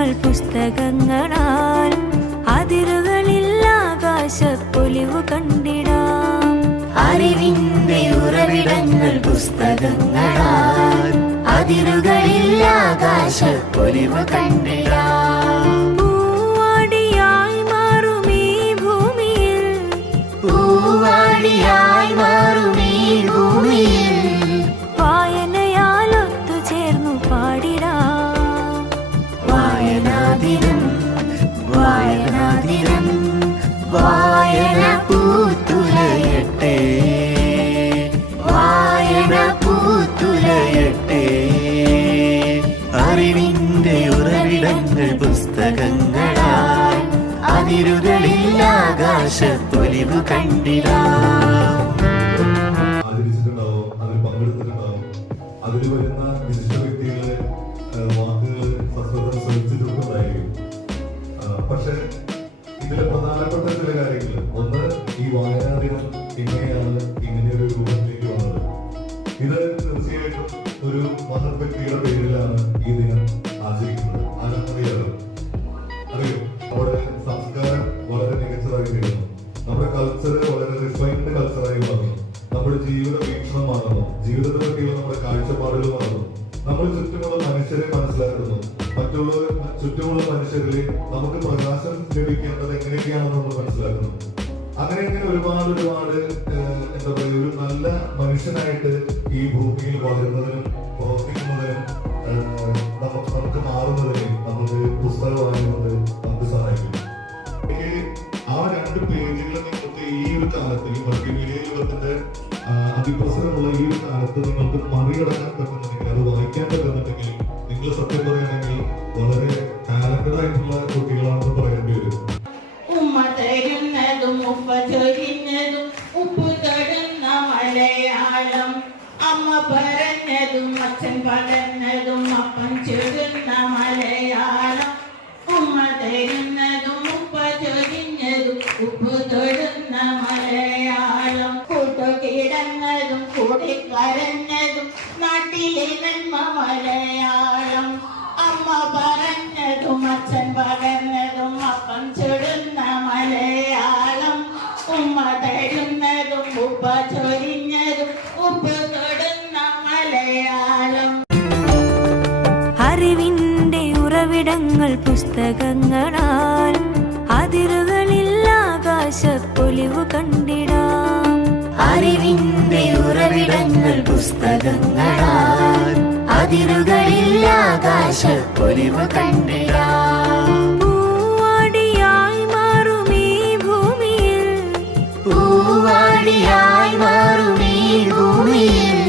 ഞങ്ങൾ പുസ്തകങ്ങളാൽ അതിരുകളിൽ ആകാശപ്പൊലിവ് കണ്ടിടാം. അറിവിന്റെ ഉറവിടങ്ങൾ പുസ്തകങ്ങളാൽ അതിരുകളിൽ ആകാശപ്പൊലിവ് കണ്ടിടാം. വായന പൂത്തുലയട്ടെ വായന പൂത്തുലയട്ടെ അറിവിന്റെ ഉറവിടങ്ങൾ പുസ്തകങ്ങളാൽ അതിരുകളിൽ ആകാശത്തൊലിവ് കണ്ടിടാം. ഒന്ന് ഈ വായനാ ദിനം എങ്ങനെയാണ് ഇങ്ങനെ ഒരു രൂപത്തിലേക്ക് വന്നത്. ഇത് തീർച്ചയായിട്ടും ഒരു മഹത്വ്യക്തിയുടെ പേരിലാണ് ഈ ദിനം ആചരിക്കുന്നത്. ആനന്ദറിയാലോ അറിയോ? നമ്മുടെ സംസ്കാരം വളരെ മികച്ചതായി തീരുന്നു. നമ്മുടെ കൾച്ചർ വളരെ റിഫൈൻഡ് കൾച്ചറായി മാറുന്നു. നമ്മുടെ ജീവിത വീക്ഷണം മാറുന്നു. ജീവിതത്തെ പറ്റിയുള്ള നമ്മുടെ കാഴ്ചപ്പാടുകൾ മാറുന്നു. നമ്മൾ ചുറ്റുമുള്ള മനുഷ്യരെ മനസ്സിലാക്കുന്നു. മറ്റുള്ളവർ ചുറ്റുമുള്ള മനുഷ്യരിൽ നമുക്ക് പ്രകാശം ലഭിക്കേണ്ടത് എങ്ങനെയൊക്കെയാണെന്ന് നമ്മൾ മനസ്സിലാക്കുന്നു. അങ്ങനെ അങ്ങനെ ഒരുപാട് ഒരുപാട് എന്താ പറയുക ഒരു നല്ല മനുഷ്യനായിട്ട് ഈ ഭൂമിയിൽ വളരുന്നതിനും പ്രവർത്തിക്കുന്നതിനും നമുക്ക് നമുക്ക് മാറുന്നതിന് നമുക്ക് പുസ്തകം വാങ്ങുന്നത് നമുക്ക് സഹായിക്കും. ആ രണ്ട് പേജുകൾ നിങ്ങൾക്ക് ഈ ഒരു കാലത്ത് ഈ മൾട്ടിമീഡിയ യുഗത്തിന്റെ അതിപ്രസരമുള്ള ഈ ഒരു കാലത്ത് നിങ്ങൾക്ക് മറികടക്കാൻ പറ്റുന്നുണ്ടെങ്കിൽ അമ്മ പറഞ്ഞതും അച്ഛൻ പറഞ്ഞതും അപ്പൻ ചൊരുന്ന മലയാളം. ഉമ്മ തരുന്നതും ഉപ്പ ചൊരിഞ്ഞതും ഉപ്പ് തൊടുന്ന മലയാളം. കൂട്ടുകിടന്നതും കൂടി കരഞ്ഞതും നാട്ടിലെ നന്മ മലയാളം. അമ്മ പറഞ്ഞതും അച്ഛൻ പകർന്നതും അപ്പം ചുടുന്ന മലയാളം. ഉമ്മ തരുന്നതും ഉപ്പ ഉറവിടങ്ങൾ പുസ്തകങ്ങളാൽ അതിരുകളിൽ ആകാശപ്പൊലിവ് കണ്ടിടാം. അറിവിന്റെ ഉറവിടങ്ങൾ പുസ്തകങ്ങളാൽ അതിരുകളിൽ ആകാശപ്പൊലിവ് കണ്ടിടാം. പൂവാടിയായി മാറും ഈ ഭൂമിയിൽ. പൂവാടിയായി മാറും ഈ ഭൂമിയിൽ.